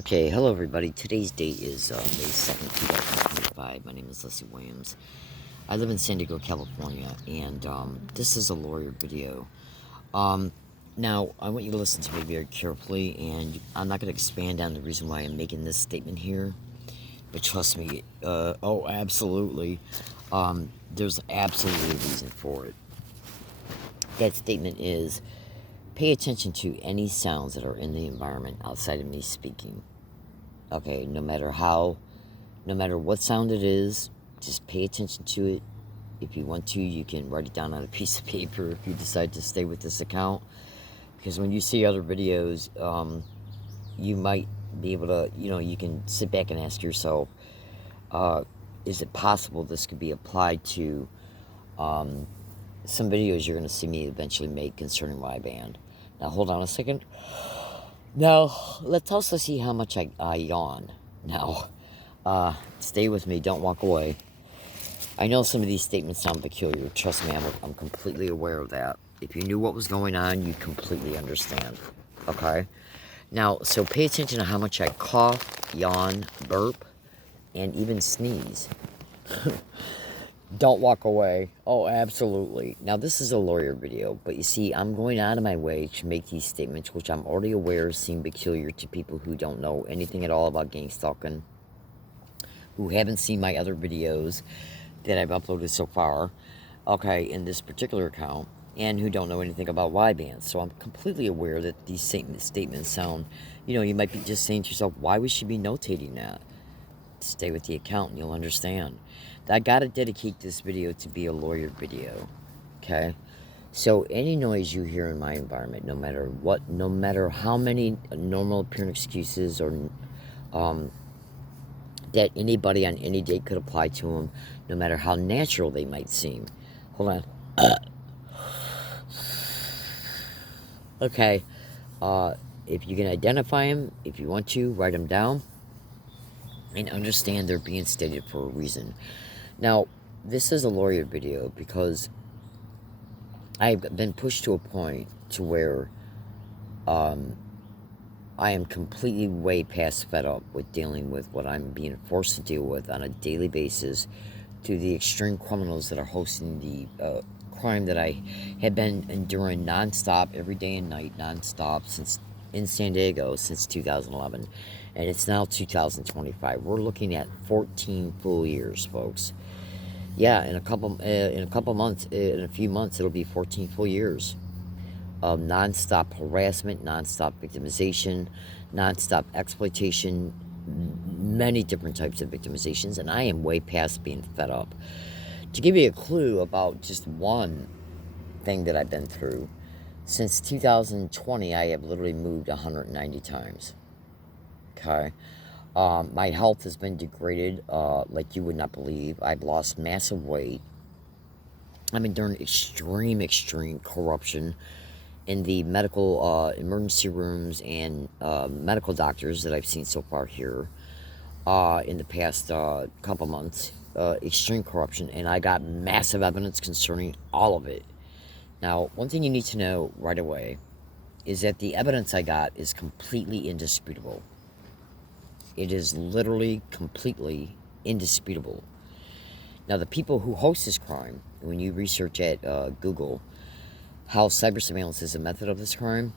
Okay, hello everybody. Today's date is May 2nd, 2025. My name is Leslie Williams. I live in San Diego, California, and this is a lawyer video. Um, Now, I want you to listen to me very carefully, and I'm not going to expand on the reason why I'm making this statement here, but trust me, absolutely, there's absolutely a reason for it. That statement is, pay attention to any sounds that are in the environment outside of me speaking. Okay, no matter what sound it is, just pay attention to it. If you want to, you can write it down on a piece of paper if you decide to stay with this account. Because when you see other videos, you might be able to, you can sit back and ask yourself, is it possible this could be applied to some videos you're going to see me eventually make concerning Y-band. Now, hold on a second. Now, let's also see how much I yawn. Now, stay with me. Don't walk away. I know some of these statements sound peculiar. Trust me, I'm completely aware of that. If you knew what was going on, you'd completely understand. Okay? Now, so pay attention to how much I cough, yawn, burp, and even sneeze. Don't walk away. Oh, absolutely. Now, this is a lawyer video, but you see, I'm going out of my way to make these statements, which I'm already aware seem peculiar to people who don't know anything at all about gang stalking, who haven't seen my other videos that I've uploaded so far, okay, in this particular account, and who don't know anything about Y-bands. So I'm completely aware that these statements sound, you might be just saying to yourself, why would she be notating that? Stay with the account and you'll understand. I gotta dedicate this video to be a lawyer video, okay? So any noise you hear in my environment, no matter what, no matter how many normal appearing excuses or that anybody on any date could apply to them, no matter how natural they might seem. Hold on. Okay. If you can identify them, if you want to, write them down and understand they're being stated for a reason. Now, this is a lawyer video because I've been pushed to a point to where I am completely way past fed up with dealing with what I'm being forced to deal with on a daily basis through the extreme criminals that are hosting the crime that I have been enduring nonstop, every day and night, nonstop, since in San Diego since 2011. And it's now 2025. We're looking at 14 full years, folks. Yeah, in a few months, it'll be 14 full years of nonstop harassment, nonstop victimization, nonstop exploitation, many different types of victimizations, and I am way past being fed up. To give you a clue about just one thing that I've been through, since 2020, I have literally moved 190 times. Okay? My health has been degraded like you would not believe. I've lost massive weight. I'm enduring extreme corruption in the medical emergency rooms and medical doctors that I've seen so far here in the past couple months. Extreme corruption, and I got massive evidence concerning all of it. Now, one thing you need to know right away is that the evidence I got is completely indisputable. It is literally completely indisputable. Now, the people who host this crime, when you research at Google how cyber surveillance is a method of this crime,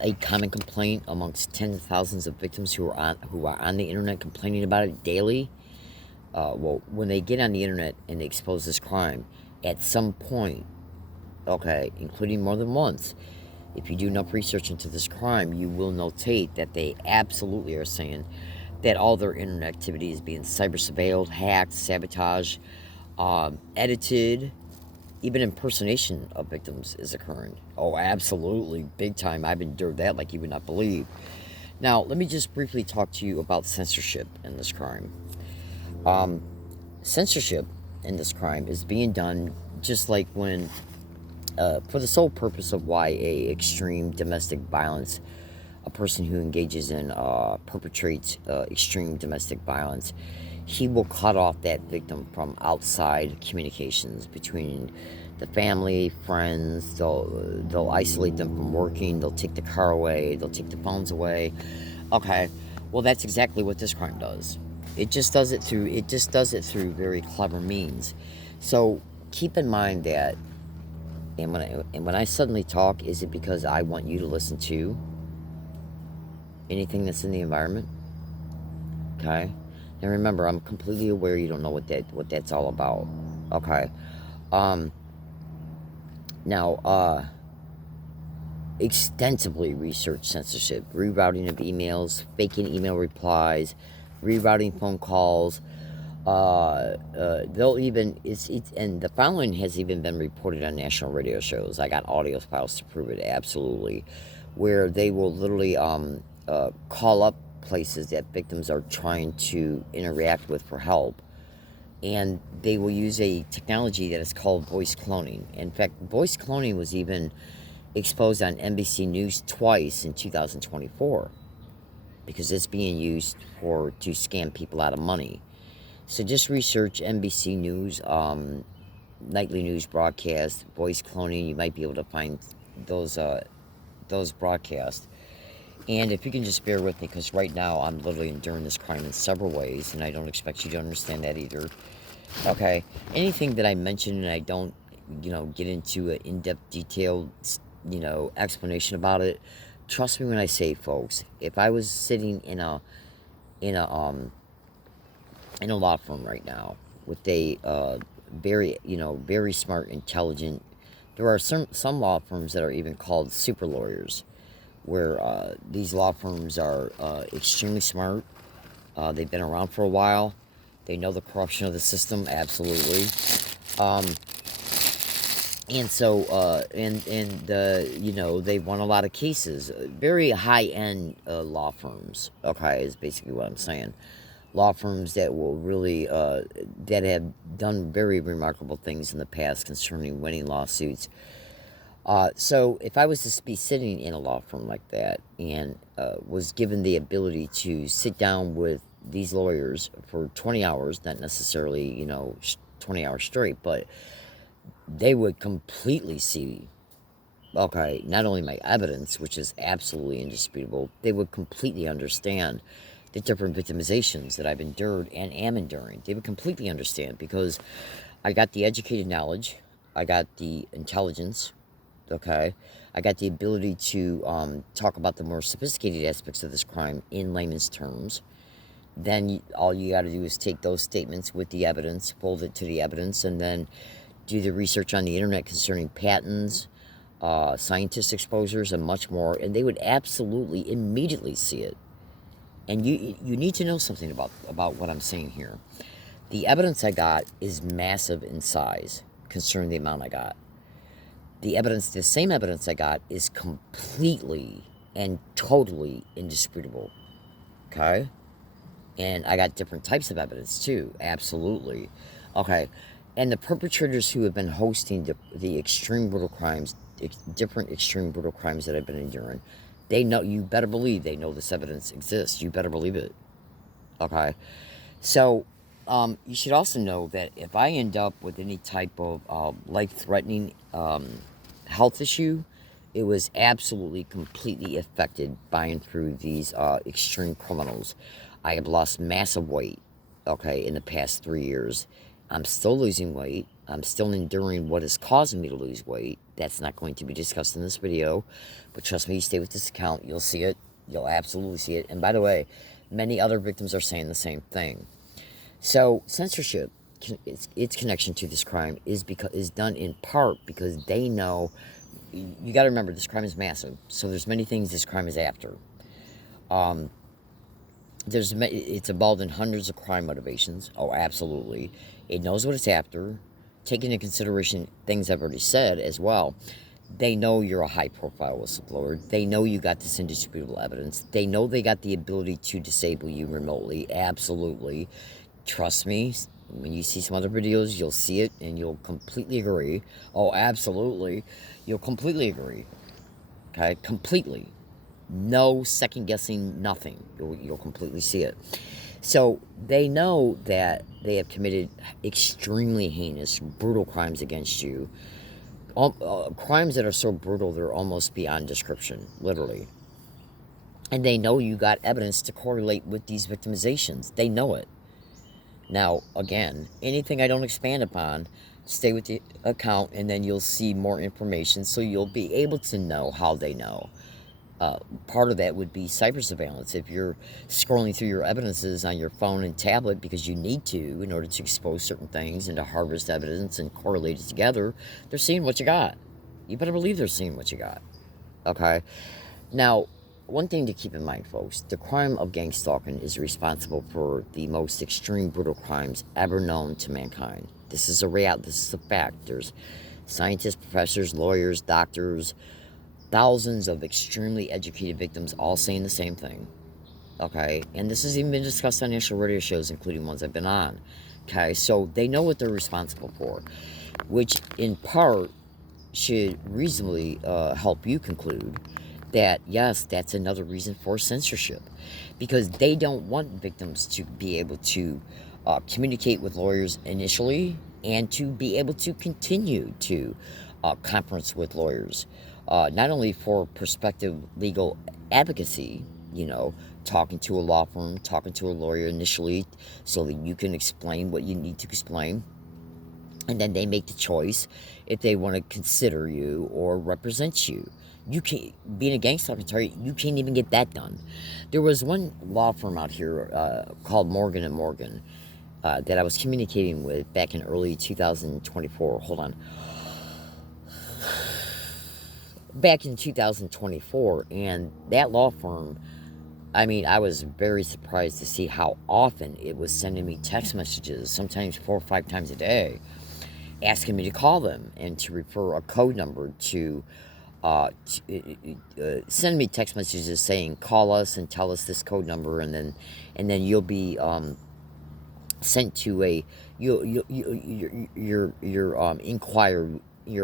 a common complaint amongst tens of thousands of victims who are on the internet complaining about it daily. When they get on the internet and they expose this crime, at some point, okay, including more than once, if you do enough research into this crime, you will notate that they absolutely are saying that all their internet activity is being cyber surveilled, hacked, sabotaged, edited. Even impersonation of victims is occurring. Oh, absolutely, big time. I've endured that like you would not believe. Now, let me just briefly talk to you about censorship in this crime. Censorship in this crime is being done just like when for the sole purpose of why a extreme domestic violence, a person who engages in perpetrates extreme domestic violence, he will cut off that victim from outside communications between the family, friends. They'll isolate them from working. They'll take the car away. They'll take the phones away. Okay, well, that's exactly what this crime does. It just does it through very clever means. So keep in mind that, and when I suddenly talk, is it because I want you to listen to anything that's in the environment? Okay. Now remember, I'm completely aware you don't know what that's all about. Okay. Um. Now, extensively research censorship, rerouting of emails, faking email replies, rerouting phone calls. They'll even it's and the following has even been reported on national radio shows. I got audio files to prove it absolutely, where they will literally call up places that victims are trying to interact with for help, and they will use a technology that is called voice cloning. In fact, voice cloning was even exposed on NBC News twice in 2024 because it's being used to scam people out of money. So just research NBC News, nightly news broadcast, voice cloning. You might be able to find those broadcasts. And if you can just bear with me, because right now I'm literally enduring this crime in several ways, and I don't expect you to understand that either. Okay, anything that I mention and I don't, get into an in-depth, detailed, explanation about it. Trust me when I say, folks, if I was sitting in a in a law firm right now with a very smart, intelligent. There are some law firms that are even called super lawyers, where these law firms are extremely smart. They've been around for a while. They know the corruption of the system absolutely. Um, and so they've won a lot of cases. Very high end law firms. Okay, is basically what I'm saying. Law firms that will really that have done very remarkable things in the past concerning winning lawsuits. So if I was to be sitting in a law firm like that and was given the ability to sit down with these lawyers for 20 hours, not necessarily 20 hours straight, but they would completely see, okay, not only my evidence, which is absolutely indisputable, they would completely understand the different victimizations that I've endured and am enduring. They would completely understand because I got the educated knowledge, I got the intelligence, okay? I got the ability to talk about the more sophisticated aspects of this crime in layman's terms. Then all you got to do is take those statements with the evidence, fold it to the evidence, and then do the research on the internet concerning patents, scientist exposures, and much more, and they would absolutely immediately see it. And you need to know something about what I'm saying here. The evidence I got is massive in size concerning the amount I got. The same evidence I got is completely and totally indisputable. Okay? And I got different types of evidence too. Absolutely. Okay. And the perpetrators who have been hosting the extreme brutal crimes, different extreme brutal crimes that I've been enduring, they know, you better believe they know this evidence exists. You better believe it. Okay. So, you should also know that if I end up with any type of life-threatening health issue, it was absolutely, completely affected by and through these extreme criminals. I have lost massive weight, okay, in the past 3 years. I'm still losing weight. I'm still enduring what is causing me to lose weight. That's not going to be discussed in this video. But trust me, you stay with this account, you'll see it. You'll absolutely see it. And by the way, many other victims are saying the same thing. So censorship, its connection to this crime is done in part because they know. You got to remember, this crime is massive. So there's many things this crime is after. Um, it's involved in hundreds of crime motivations. Oh, absolutely. It knows what it's after. Taking into consideration things I've already said as well. They know you're a high-profile whistleblower. They know you got this indisputable evidence. They know they got the ability to disable you remotely. Absolutely. Trust me, when you see some other videos, you'll see it and you'll completely agree. Oh, absolutely. You'll completely agree. Okay? Completely. No second guessing, nothing. You'll completely see it. So they know that they have committed extremely heinous, brutal crimes against you. Crimes that are so brutal they're almost beyond description, literally. And they know you got evidence to correlate with these victimizations. They know it. Now, again, anything I don't expand upon, stay with the account and then you'll see more information so you'll be able to know how they know. Part of that would be cyber surveillance. If you're scrolling through your evidences on your phone and tablet because you need to in order to expose certain things and to harvest evidence and correlate it together, they're seeing what you got. You better believe they're seeing what you got. Okay? Now, one thing to keep in mind, folks, the crime of gang stalking is responsible for the most extreme brutal crimes ever known to mankind. This is a reality. This is a fact. There's scientists, professors, lawyers, doctors, thousands of extremely educated victims all saying the same thing. Okay? And this has even been discussed on national radio shows, including ones I've been on. Okay? So they know what they're responsible for, which in part should reasonably help you conclude that, yes, that's another reason for censorship. Because they don't want victims to be able to communicate with lawyers initially and to be able to continue to conference with lawyers. Not only for prospective legal advocacy, talking to a law firm, talking to a lawyer initially so that you can explain what you need to explain. And then they make the choice if they want to consider you or represent you. You can't, being a gang stalking attorney, you can't even get that done. There was one law firm out here called Morgan and Morgan that I was communicating with back in early 2024. Hold on. Back in 2024, and that law firm, I was very surprised to see how often it was sending me text messages, sometimes 4 or 5 times a day, asking me to call them and to refer a code number to send me text messages saying call us and tell us this code number, and then you'll be sent to a your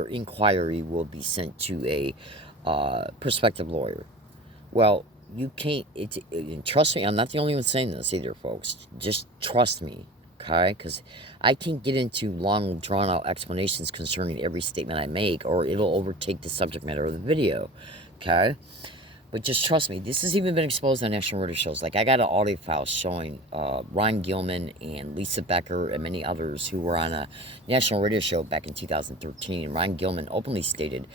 inquiry will be sent to a prospective lawyer. Well, you can't. Trust me, I'm not the only one saying this either, folks. Just trust me, okay? Because I can't get into long, drawn-out explanations concerning every statement I make, or it'll overtake the subject matter of the video, okay? But just trust me, this has even been exposed on national radio shows. Like, I got an audio file showing Ron Gilman and Lisa Becker and many others who were on a national radio show back in 2013. And Ron Gilman openly stated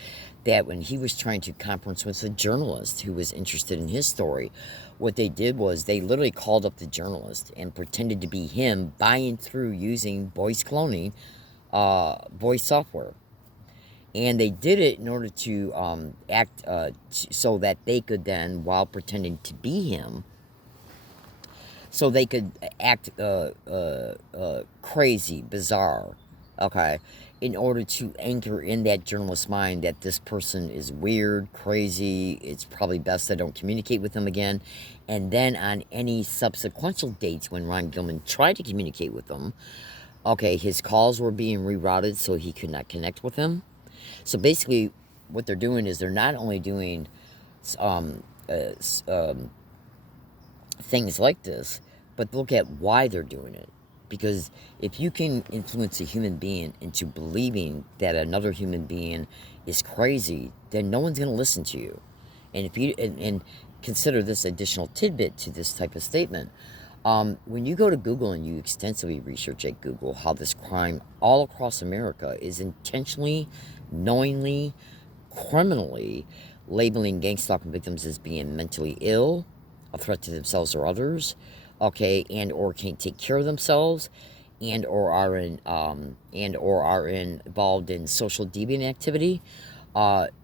that when he was trying to conference with a journalist who was interested in his story, what they did was they literally called up the journalist and pretended to be him, buying through using voice cloning, voice software. And they did it in order to act so that they could then, while pretending to be him, so they could act crazy, bizarre, okay, in order to anchor in that journalist's mind that this person is weird, crazy, it's probably best I don't communicate with them again. And then on any subsequent dates when Ron Gilman tried to communicate with them, okay, his calls were being rerouted so he could not connect with them. So basically, what they're doing is they're not only doing things like this, but look at why they're doing it. Because if you can influence a human being into believing that another human being is crazy, then no one's going to listen to you. And if you and consider this additional tidbit to this type of statement. When you go to Google and you extensively research at Google how this crime all across America is intentionally, knowingly, criminally labeling gang stalking victims as being mentally ill, a threat to themselves or others, okay, and or can't take care of themselves, and or are involved in social deviant activity,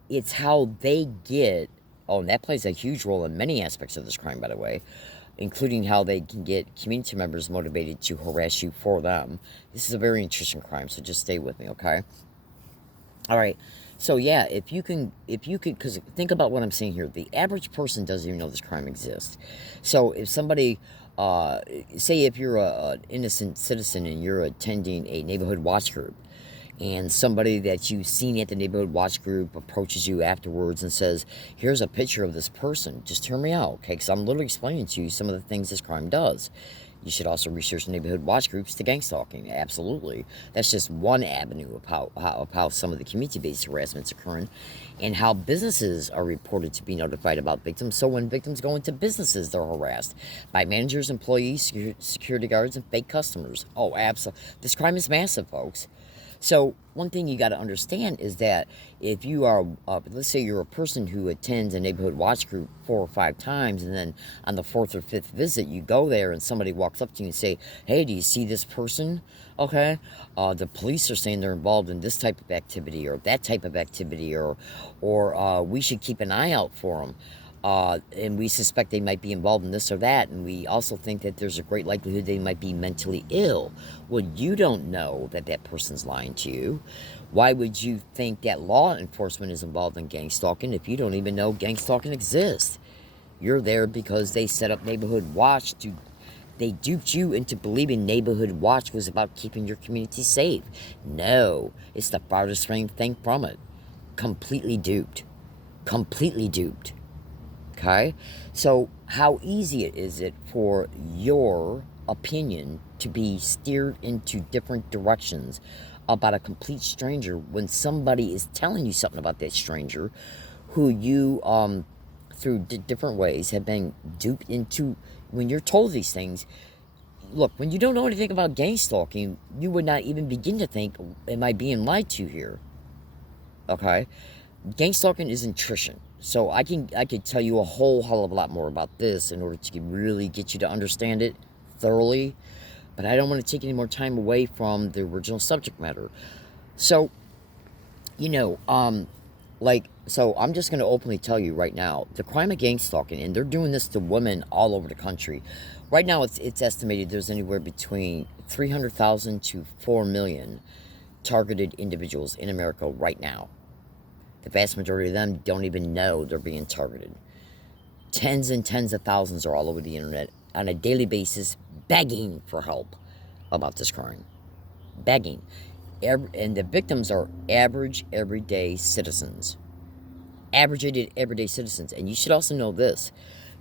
it's how they get. Oh, and that plays a huge role in many aspects of this crime, by the way, including how they can get community members motivated to harass you for them. This is a very interesting crime, so just stay with me, okay? All right. So yeah, if you could, because think about what I'm saying here. The average person doesn't even know this crime exists. So if somebody, say if you're an innocent citizen and you're attending a neighborhood watch group, and somebody that you've seen at the neighborhood watch group approaches you afterwards and says, here's a picture of this person, just hear me out, okay? Because I'm literally explaining to you some of the things this crime does. You should also research neighborhood watch groups to gang stalking. Absolutely. That's just one avenue of how some of the community-based harassment's occurring, and how businesses are reported to be notified about victims. So when victims go into businesses, they're harassed by managers, employees, security guards, and fake customers. Oh, absolutely. This crime is massive, folks. So one thing you got to understand is that if you are, let's say you're a person who attends a neighborhood watch group 4 or 5 times, and then on the 4th or 5th visit, you go there and somebody walks up to you and say, hey, do you see this person? Okay, the police are saying they're involved in this type of activity or that type of activity, or we should keep an eye out for them. And we suspect they might be involved in this or that, and we also think that there's a great likelihood they might be mentally ill. Well, you don't know that that person's lying to you. Why would you think that law enforcement is involved in gang stalking if you don't even know gang stalking exists? You're there because they set up Neighborhood Watch to... They duped you into believing Neighborhood Watch was about keeping your community safe. No, it's the farthest thing from it. Completely duped. Completely duped. Okay, so how easy is it for your opinion to be steered into different directions about a complete stranger when somebody is telling you something about that stranger who you, through different ways, have been duped into? When you're told these things, look, when you don't know anything about gang stalking, you would not even begin to think, am I being lied to here? Okay, gang stalking is attrition. So I could tell you a whole hell of a lot more about this in order to really get you to understand it thoroughly, but I don't want to take any more time away from the original subject matter. So, so I'm just going to openly tell you right now, the crime of gang stalking, and they're doing this to women all over the country. Right now, it's estimated there's anywhere between 300,000 to 4 million targeted individuals in America right now. The vast majority of them don't even know they're being targeted. Tens and tens of thousands are all over the internet on a daily basis begging for help about this crime. Begging. And the victims are average, everyday citizens. Average, everyday citizens. And you should also know this.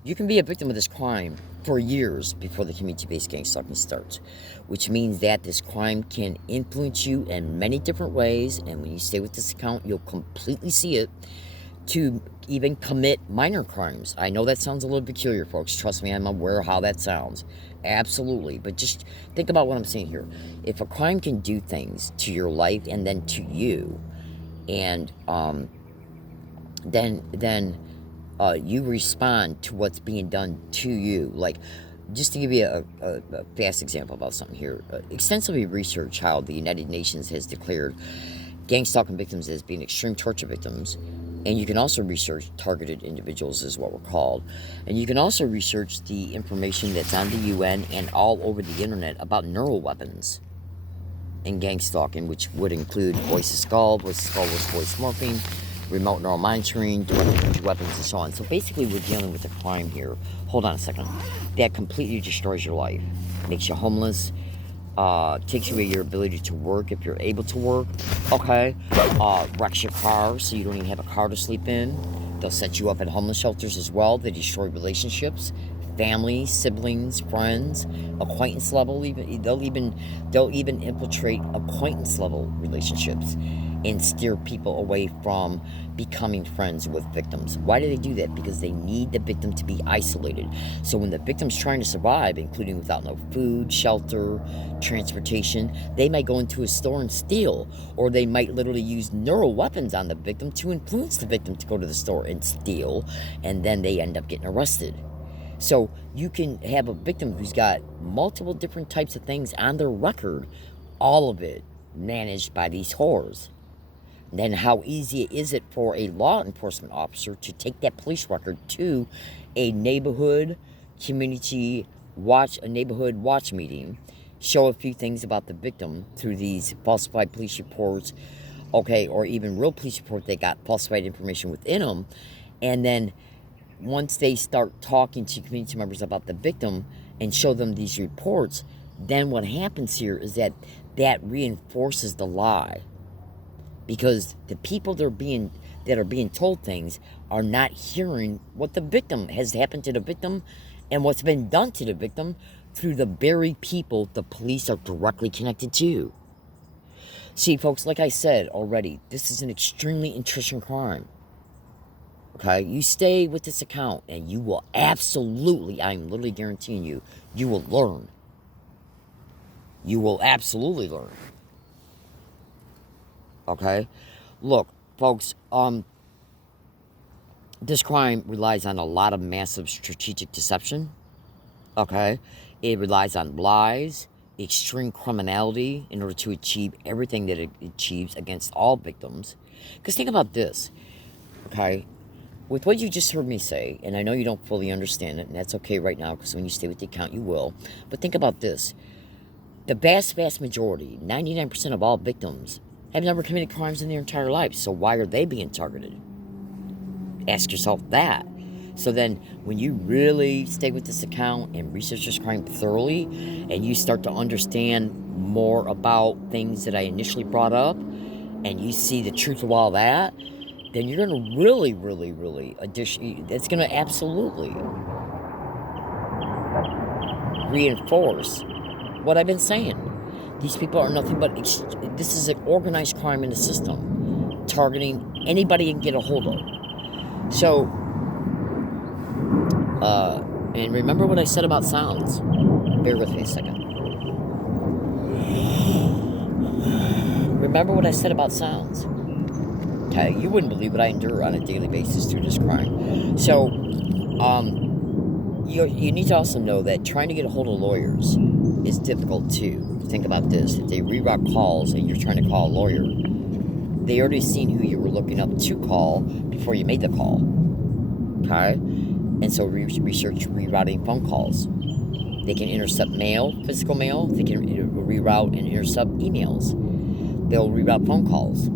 You can be a victim of this crime for years before the community-based gang stalking starts, which means that this crime can influence you in many different ways, and when you stay with this account, you'll completely see it, to even commit minor crimes. I know that sounds a little peculiar, folks. Trust me, I'm aware of how that sounds. Absolutely. But just think about what I'm saying here. If a crime can do things to your life and then to you, and then you respond to what's being done to you. Like, just to give you a fast example about something here, extensively research how the United Nations has declared gang stalking victims as being extreme torture victims, and you can also research targeted individuals, is what we're called, and you can also research the information that's on the UN and all over the internet about neural weapons in gang stalking, which would include voice to skull with voice morphing, remote neural monitoring, direct weapons, and so on. So basically, we're dealing with a crime here. Hold on a second. That completely destroys your life, makes you homeless, takes away your ability to work if you're able to work. Okay, wrecks your car so you don't even have a car to sleep in. They'll set you up at homeless shelters as well. They destroy relationships, family, siblings, friends, acquaintance level. They'll even infiltrate acquaintance level relationships and steer people away from becoming friends with victims. Why do they do that? Because they need the victim to be isolated. So when the victim's trying to survive, including without no food, shelter, transportation, they might go into a store and steal, or they might literally use neural weapons on the victim to influence the victim to go to the store and steal, and then they end up getting arrested. So you can have a victim who's got multiple different types of things on their record, all of it managed by these whores. Then how easy is it for a law enforcement officer to take that police record to a neighborhood watch meeting, show a few things about the victim through these falsified police reports, okay, or even real police reports that got falsified information within them, and then once they start talking to community members about the victim and show them these reports, then what happens here is that reinforces the lie. because the people that are being told things are not hearing what the victim has happened to the victim and what's been done to the victim through the very people the police are directly connected to. See, folks, like I said already, this is an extremely intrusive crime. Okay, you stay with this account and you will absolutely, I'm literally guaranteeing you, you will learn. You will absolutely learn. Okay? Look, folks, this crime relies on a lot of massive strategic deception. Okay? It relies on lies, extreme criminality in order to achieve everything that it achieves against all victims. Because think about this, okay? With what you just heard me say, and I know you don't fully understand it, and that's okay right now, because when you stay with the account, you will. But think about this. The vast, vast majority, 99% of all victims, have never committed crimes in their entire life. So why are they being targeted? Ask yourself that. So then, when you really stay with this account and research this crime thoroughly, and you start to understand more about things that I initially brought up, and you see the truth of all that, then you're going to really, really, really, it's going to absolutely reinforce what I've been saying. These people are nothing but, this is an organized crime in the system, targeting anybody you can get a hold of. So, and remember what I said about sounds. Bear with me a second. Remember what I said about sounds. Okay, you wouldn't believe what I endure on a daily basis through this crime. So, you need to also know that trying to get a hold of lawyers is difficult too. Think about this. If they reroute calls and you're trying to call a lawyer, they already seen who you were looking up to call before you made the call. Okay? And so research rerouting phone calls. They can intercept mail, physical mail. They can reroute and intercept emails. They'll reroute phone calls.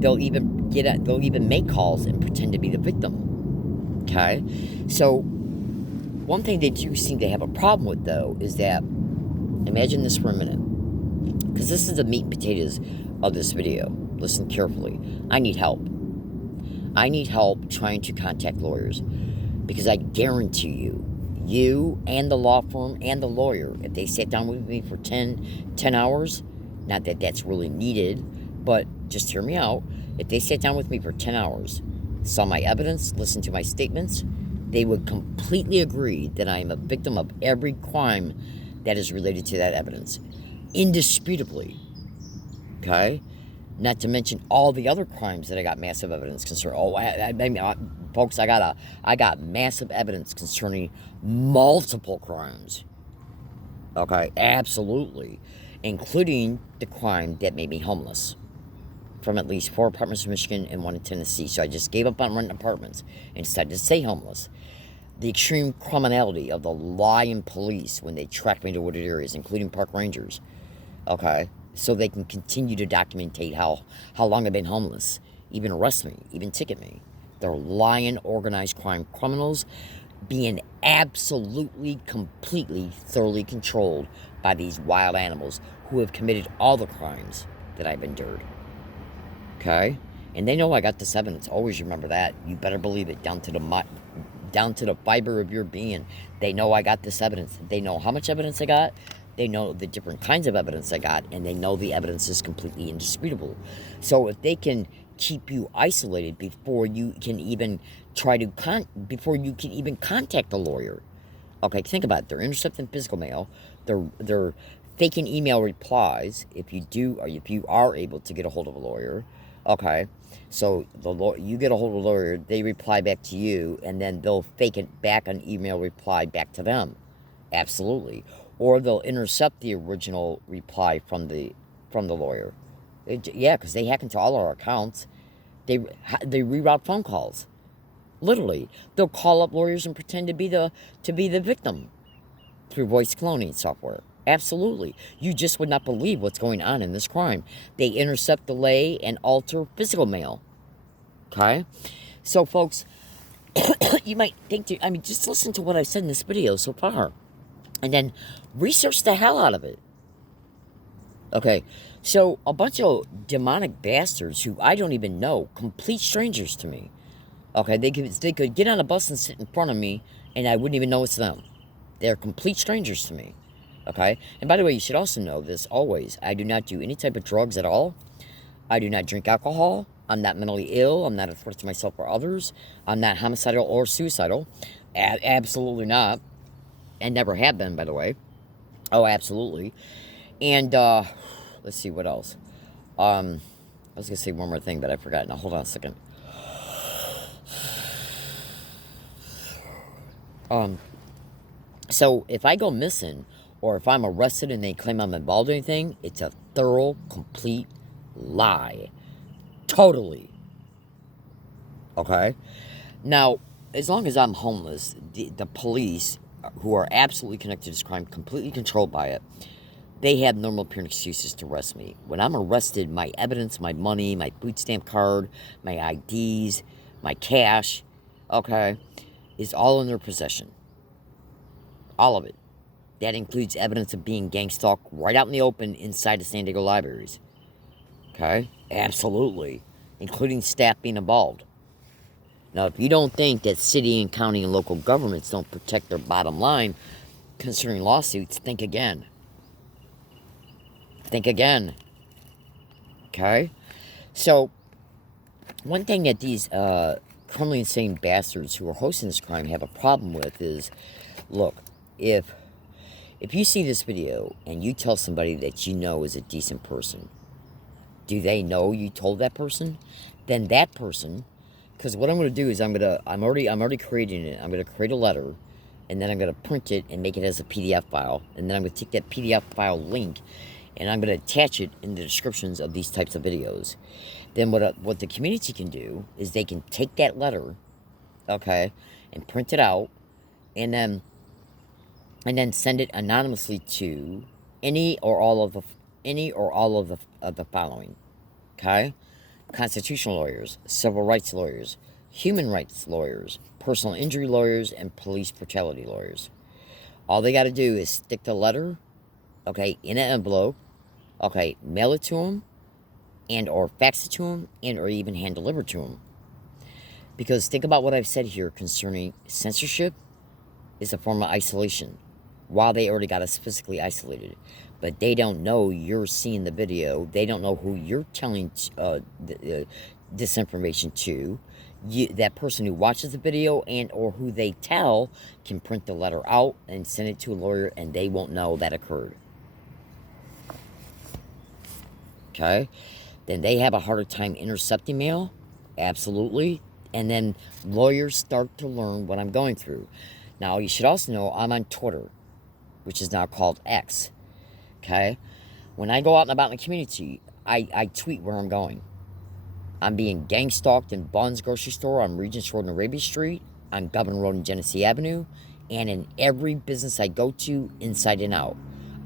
They'll even make calls and pretend to be the victim. Okay? So, one thing they do seem to have a problem with, though, is that, imagine this for a minute, because this is the meat and potatoes of this video. Listen carefully. I need help. I need help trying to contact lawyers, because I guarantee you and the law firm and the lawyer, if they sat down with me for 10 hours, not that that's really needed, but just hear me out. If they sat down with me for 10 hours, saw my evidence, listened to my statements, they would completely agree that I am a victim of every crime that is related to that evidence. Indisputably. Okay? Not to mention all the other crimes that I got massive evidence concerning. Folks, I got massive evidence concerning multiple crimes. Okay? Absolutely. Including the crime that made me homeless. From at least 4 apartments in Michigan and 1 in Tennessee. So I just gave up on renting apartments and decided to stay homeless. The extreme criminality of the lying police when they track me to wooded areas, including park rangers. Okay? So they can continue to documentate how long I've been homeless. Even arrest me. Even ticket me. They're lying, organized crime criminals being absolutely, completely, thoroughly controlled by these wild animals who have committed all the crimes that I've endured. Okay? And they know I got this evidence. Always remember that. You better believe it. Down to the fiber of your being. They know I got this evidence. They know how much evidence I got. They know the different kinds of evidence I got. And they know the evidence is completely indisputable. So if they can keep you isolated before you can even before you can even contact a lawyer. Okay, think about it. They're intercepting physical mail. They're faking email replies if you are able to get a hold of a lawyer. Okay, so you get a hold of a lawyer, they reply back to you, and then they'll fake it back an email reply back to them. Absolutely. Or they'll intercept the original reply from the lawyer. Because they hack into all our accounts. They reroute phone calls. Literally, they'll call up lawyers and pretend to be the victim through voice cloning software. Absolutely. You just would not believe what's going on in this crime. They intercept, delay, and alter physical mail. Okay? So, folks, you might think just listen to what I've said in this video so far. And then research the hell out of it. Okay, so a bunch of demonic bastards who I don't even know, complete strangers to me. Okay, they could get on a bus and sit in front of me, and I wouldn't even know it's them. They're complete strangers to me. Okay, and by the way, you should also know this always. I do not do any type of drugs at all. I do not drink alcohol. I'm not mentally ill. I'm not a threat to myself or others. I'm not homicidal or suicidal. Absolutely not. And never have been, by the way. Oh, absolutely. And let's see what else. I was gonna say one more thing, but I forgot. Now hold on a second. Um, so if I go missing, or if I'm arrested and they claim I'm involved in anything, it's a thorough, complete lie. Totally. Okay. Now, as long as I'm homeless, the police, who are absolutely connected to this crime, completely controlled by it, they have normal appearing excuses to arrest me. When I'm arrested, my evidence, my money, my boot stamp card, my IDs, my cash, okay, is all in their possession. All of it. That includes evidence of being gang stalked right out in the open inside the San Diego libraries. Okay? Absolutely. Including staff being involved. Now, if you don't think that city and county and local governments don't protect their bottom line concerning lawsuits, think again. Think again. Okay? So, one thing that these criminally insane bastards who are hosting this crime have a problem with is, look, if you see this video and you tell somebody that you know is a decent person, do they know you told that person? Then that person, because what I'm going to do is I'm already creating it. I'm going to create a letter, and then I'm going to print it and make it as a PDF file, and then I'm going to take that PDF file link, and I'm going to attach it in the descriptions of these types of videos. Then what the community can do is they can take that letter, okay, and print it out, and then send it anonymously to any or all of the following, okay? Constitutional lawyers, civil rights lawyers, human rights lawyers, personal injury lawyers, and police brutality lawyers. All they got to do is stick the letter, okay, in an envelope, okay, mail it to them, and or fax it to them, and or even hand deliver to them. Because think about what I've said here concerning censorship is a form of isolation. While they already got us physically isolated, but they don't know you're seeing the video. They don't know who you're telling this information to. That person who watches the video and or who they tell can print the letter out and send it to a lawyer, and they won't know that occurred. Okay? Then they have a harder time intercepting mail. Absolutely. And then lawyers start to learn what I'm going through. Now, you should also know I'm on Twitter, which is now called X. Okay? When I go out and about in the community, I tweet where I'm going. I'm being gang stalked in Bunn's grocery store on Regents Road and Arabia Street, on Governor Road and Genesee Avenue, and in every business I go to, inside and out.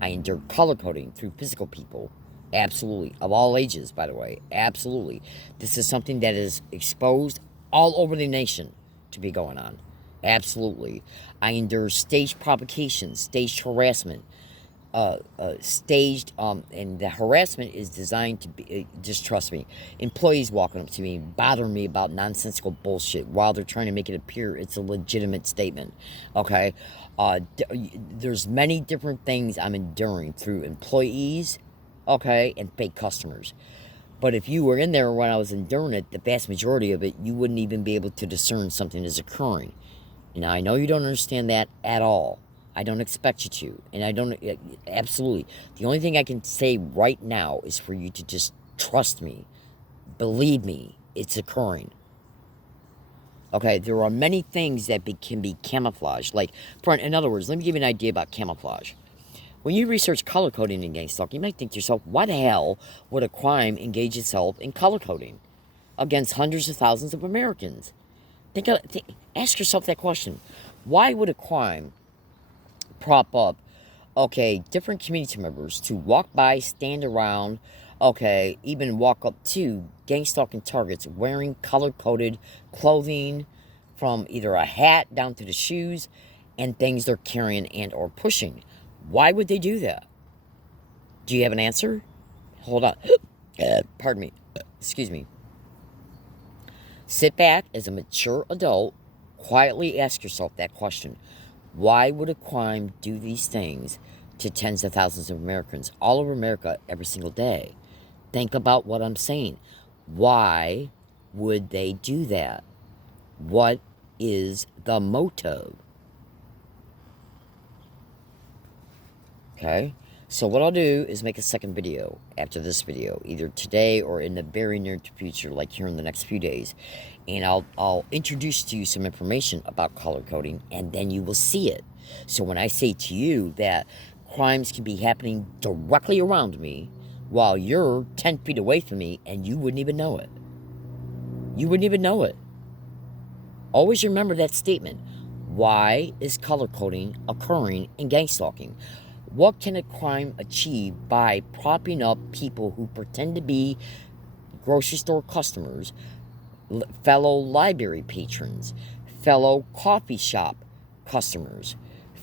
I endure color coding through physical people. Absolutely. Of all ages, by the way. Absolutely. This is something that is exposed all over the nation to be going on. Absolutely. I endure staged provocations, staged harassment, and the harassment is designed to be, just trust me, employees walking up to me, bothering me about nonsensical bullshit while they're trying to make it appear it's a legitimate statement, okay? There's many different things I'm enduring through employees, okay, and fake customers. But if you were in there when I was enduring it, the vast majority of it, you wouldn't even be able to discern something is occurring. Now, I know you don't understand that at all. I don't expect you to. And I don't, absolutely. The only thing I can say right now is for you to just trust me. Believe me, it's occurring. Okay, there are many things that can be camouflaged. Like, in other words, let me give you an idea about camouflage. When you research color coding in gang stalking, you might think to yourself, why the hell would a crime engage itself in color coding against hundreds of thousands of Americans? Ask yourself that question. Why would a crime prop up, okay, different community members to walk by, stand around, okay, even walk up to gang stalking targets wearing color-coded clothing from either a hat down to the shoes and things they're carrying and or pushing? Why would they do that? Do you have an answer? hold on. Pardon me. Excuse me. Sit back as a mature adult, quietly ask yourself that question. Why would a crime do these things to tens of thousands of Americans all over America every single day? Think about what I'm saying. Why would they do that? What is the motive? Okay? So what I'll do is make a second video after this video, either today or in the very near future, like here in the next few days. And I'll introduce to you some information about color coding, and then you will see it. So when I say to you that crimes can be happening directly around me while you're 10 feet away from me and you wouldn't even know it. You wouldn't even know it. Always remember that statement. Why is color coding occurring in gang stalking? What can a crime achieve by propping up people who pretend to be grocery store customers, fellow library patrons, fellow coffee shop customers,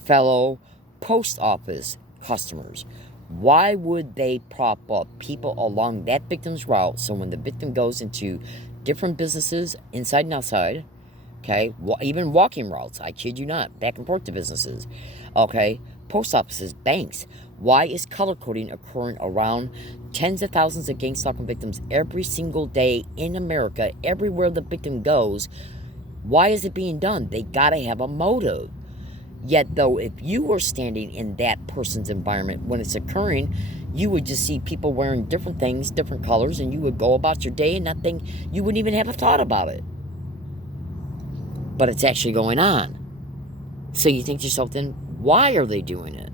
fellow post office customers? Why would they prop up people along that victim's route so when the victim goes into different businesses, inside and outside, okay, even walking routes, I kid you not, back and forth to businesses, okay, post offices, banks. Why is color coding occurring around tens of thousands of gang stalking victims every single day in America, everywhere the victim goes? Why is it being done? They gotta have a motive. Yet, though, if you were standing in that person's environment when it's occurring, you would just see people wearing different things, different colors, and you would go about your day and not think, you wouldn't even have a thought about it. But it's actually going on. So you think to yourself, then, why are they doing it?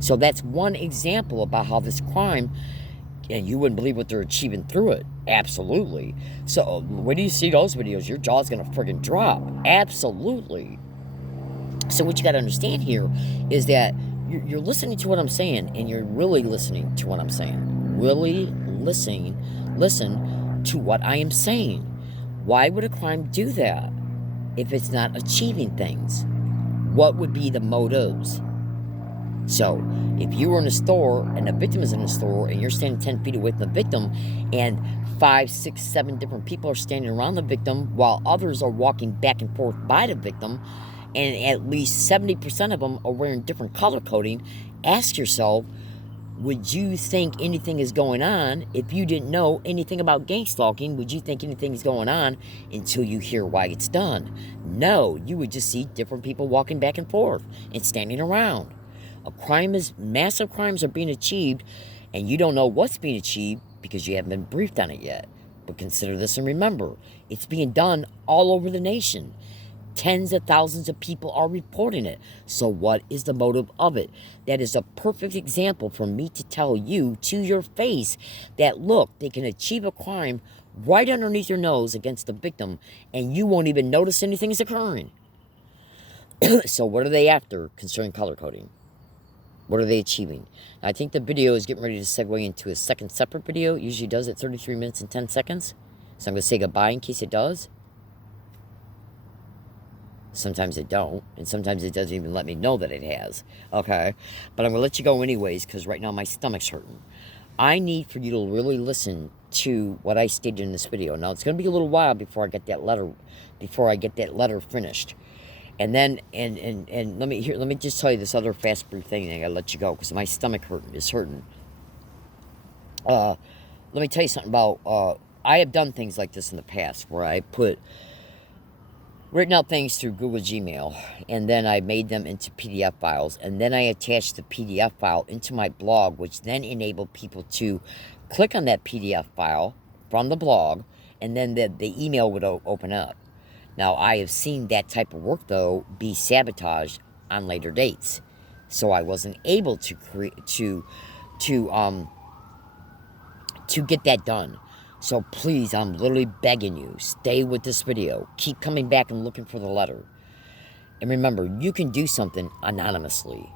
So that's one example about how this crime, and you wouldn't believe what they're achieving through it. Absolutely. So when you see those videos, your jaw's going to friggin' drop. Absolutely. So what you got to understand here is that you're listening to what I'm saying, and you're really listening to what I'm saying. Really listen to what I am saying. Why would a crime do that if it's not achieving things? What would be the motives? So, if you were in a store and the victim is in a store and you're standing 10 feet away from the victim and 5, 6, 7 different people are standing around the victim while others are walking back and forth by the victim, and at least 70% of them are wearing different color coding, ask yourself, would you think anything is going on if you didn't know anything about gang stalking? Would you think anything is going on until you hear why it's done? No, you would just see different people walking back and forth and standing around. Massive crimes are being achieved, and you don't know what's being achieved because you haven't been briefed on it yet. But consider this and remember, it's being done all over the nation. Tens of thousands of people are reporting it. So what is the motive of it? That is a perfect example for me to tell you to your face that, look, they can achieve a crime right underneath your nose against the victim, and you won't even notice anything is occurring. So what are they after concerning color coding? What are they achieving? Now, I think the video is getting ready to segue into a second separate video. It usually does at 33 minutes and 10 seconds. So I'm going to say goodbye in case it does. Sometimes it don't, and sometimes it doesn't even let me know that it has, okay? But I'm going to let you go anyways, because right now my stomach's hurting. I need for you to really listen to what I stated in this video. Now, it's going to be a little while before I get that letter finished. And then, and let me just tell you this other fast brief thing, and I got to let you go, because my stomach is hurting. Let me tell you something about, I have done things like this in the past, where I written out things through Google Gmail, and then I made them into PDF files, and then I attached the PDF file into my blog, which then enabled people to click on that PDF file from the blog, and then the email would open up. Now, I have seen that type of work, though, be sabotaged on later dates, so I wasn't able to get that done. So please, I'm literally begging you, stay with this video. Keep coming back and looking for the letter. And remember, you can do something anonymously,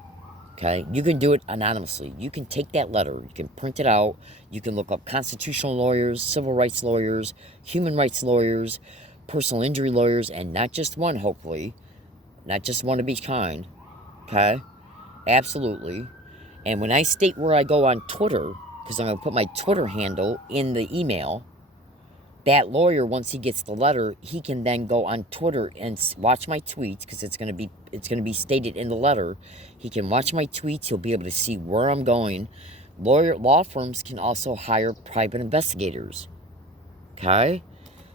okay? You can do it anonymously. You can take that letter, you can print it out, you can look up constitutional lawyers, civil rights lawyers, human rights lawyers, personal injury lawyers, and not just one, hopefully. Not just one of each kind, okay? Absolutely. And when I state where I go on Twitter, because I'm going to put my Twitter handle in the email. That lawyer, once he gets the letter, he can then go on Twitter and watch my tweets, because it's going to be stated in the letter. He can watch my tweets. He'll be able to see where I'm going. Law firms can also hire private investigators. Okay?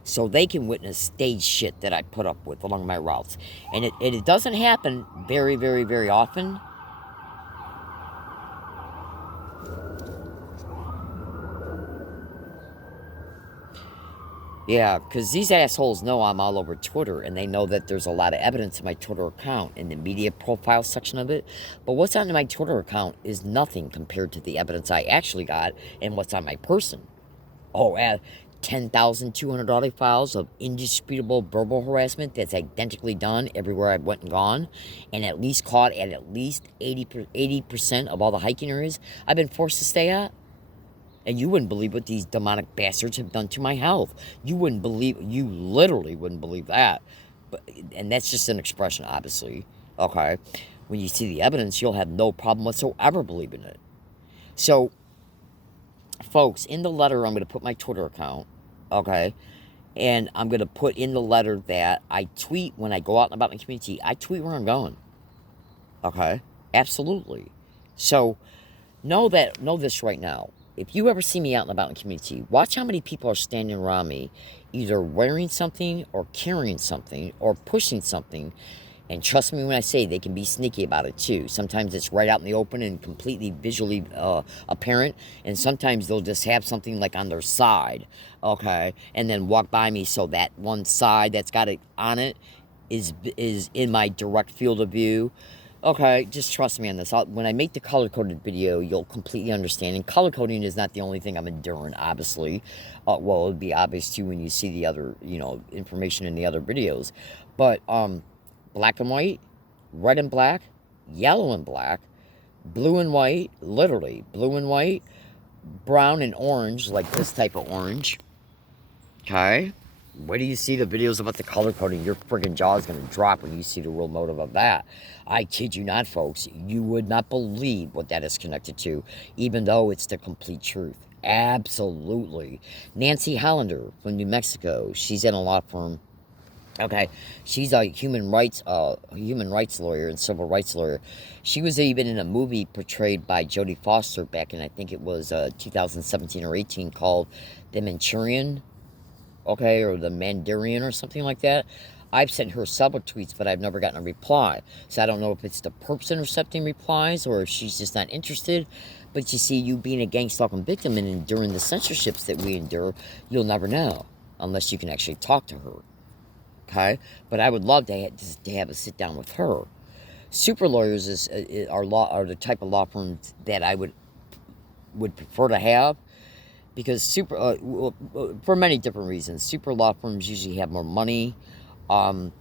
So they can witness stage shit that I put up with along my routes. And it doesn't happen very, very, very often. Yeah, because these assholes know I'm all over Twitter, and they know that there's a lot of evidence in my Twitter account in the media profile section of it. But what's on my Twitter account is nothing compared to the evidence I actually got and what's on my person. Oh, 10,200 audio files of indisputable verbal harassment that's identically done everywhere I've went and gone, and at least caught at least 80% of all the hiking areas I've been forced to stay at. And you wouldn't believe what these demonic bastards have done to my health. You literally wouldn't believe that. And that's just an expression, obviously. Okay? When you see the evidence, you'll have no problem whatsoever believing it. So, folks, in the letter, I'm going to put my Twitter account. Okay? And I'm going to put in the letter that I tweet when I go out and about in the community. I tweet where I'm going. Okay? Absolutely. So, know this right now. If you ever see me out and about in the community, watch how many people are standing around me, either wearing something or carrying something or pushing something. And trust me when I say they can be sneaky about it too. Sometimes it's right out in the open and completely visually apparent. And sometimes they'll just have something like on their side, okay, and then walk by me so that one side that's got it on it is in my direct field of view. Okay, just trust me on this. When I make the color-coded video, you'll completely understand. And color-coding is not the only thing I'm enduring, obviously. Well, it would be obvious, too, when you see the other, information in the other videos. But, black and white, red and black, yellow and black, blue and white, literally, blue and white, brown and orange, like this type of orange. Okay? Where do you see the videos about the color coding? Your friggin' jaw is going to drop when you see the real motive of that. I kid you not, folks. You would not believe what that is connected to, even though it's the complete truth. Absolutely. Nancy Hollander from New Mexico. She's in a law firm. Okay, she's a human rights lawyer and civil rights lawyer. She was even in a movie portrayed by Jodie Foster back in, I think it was 2017 or 18, called The Manchurian. Okay, or the Mandarin or something like that. I've sent her several tweets, but I've never gotten a reply. So I don't know if it's the person intercepting replies or if she's just not interested. But you see, you being a gang-stalking victim and enduring the censorships that we endure, you'll never know unless you can actually talk to her. Okay? But I would love to have a sit-down with her. Super lawyers are the type of law firms that I would prefer to have. Because for many different reasons, super law firms usually have more money to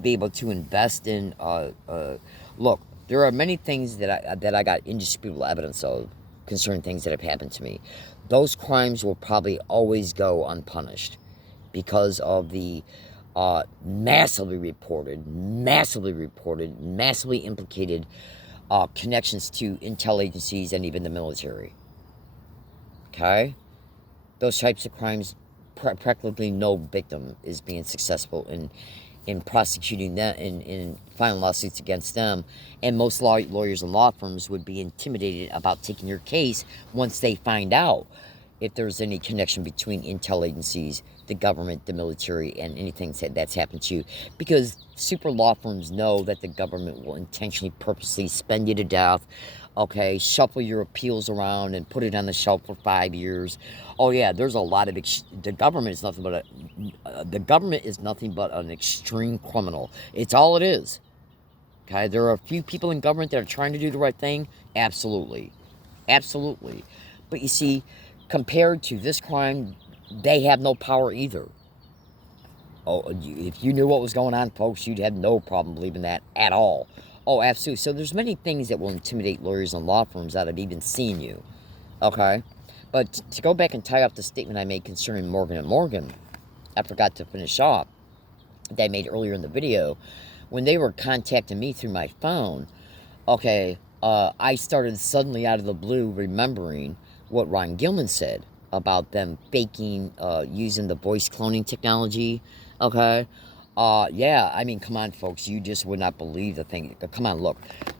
be able to invest in. Look, there are many things that I got indisputable evidence of concerning things that have happened to me. Those crimes will probably always go unpunished because of the massively reported, massively implicated connections to intel agencies and even the military. Okay? Those types of crimes, practically no victim is being successful in prosecuting them, in filing lawsuits against them. And most lawyers and law firms would be intimidated about taking your case once they find out if there's any connection between intel agencies, the government, the military, and anything that's happened to you. Because super law firms know that the government will intentionally, purposely spend you to death. Okay, shuffle your appeals around and put it on the shelf for 5 years. Oh yeah, there's a lot of the government is nothing but an extreme criminal. It's all it is. Okay, there are a few people in government that are trying to do the right thing. Absolutely, but you see, compared to this crime, they have no power either. Oh, if you knew what was going on, folks, you'd have no problem believing that at all. Oh, absolutely. So there's many things that will intimidate lawyers and law firms out of even seeing you. Okay? But to go back and tie up the statement I made concerning Morgan & Morgan, I forgot to finish off, that I made earlier in the video. When they were contacting me through my phone, okay, I started suddenly out of the blue remembering what Ron Gilman said about them faking, using the voice cloning technology. Okay. Yeah, I mean, come on, folks. You just would not believe the thing. Come on, look.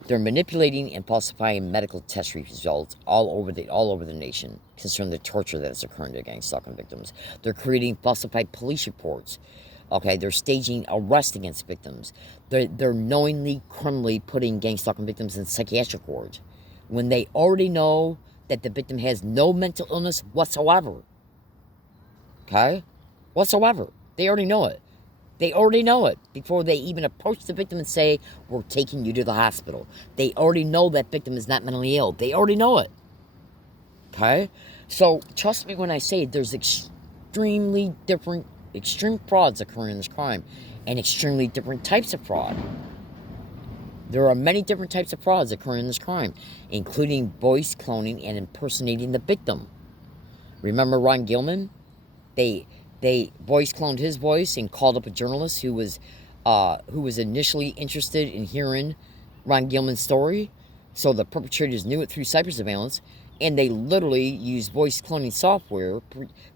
They're manipulating and falsifying medical test results all over the nation concerning the torture that is occurring against stalking victims. They're creating falsified police reports. Okay, they're staging arrests against victims. They're knowingly, criminally putting gang stalking victims in psychiatric wards when they already know that the victim has no mental illness whatsoever. Okay? Whatsoever. They already know it. They already know it before they even approach the victim and say, we're taking you to the hospital. They already know that victim is not mentally ill. They already know it. Okay? So, trust me when I say there's extreme frauds occurring in this crime and extremely different types of fraud. There are many different types of frauds occurring in this crime, including voice cloning and impersonating the victim. Remember Ron Gilman? They voice cloned his voice and called up a journalist who was initially interested in hearing Ron Gilman's story. So the perpetrators knew it through cyber surveillance, and they literally used voice cloning software,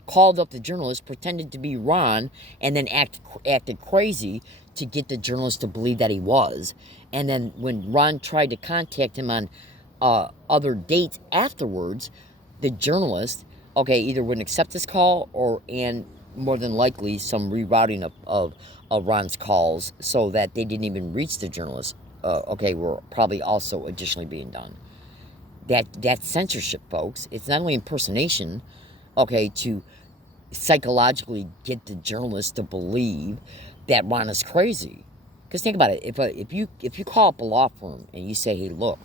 called up the journalist, pretended to be Ron, and then acted crazy to get the journalist to believe that he was. And then when Ron tried to contact him on other dates afterwards, the journalist, okay, either wouldn't accept his call and more than likely some rerouting of Ron's calls so that they didn't even reach the journalist, were probably also additionally being done. That's censorship, folks. It's not only impersonation, okay, to psychologically get the journalist to believe that Ron is crazy. Because think about it, if you call up a law firm and you say, hey, look,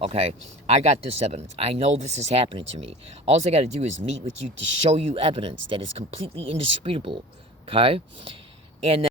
okay, I got this evidence. I know this is happening to me. All I got to do is meet with you to show you evidence that is completely indisputable, okay? And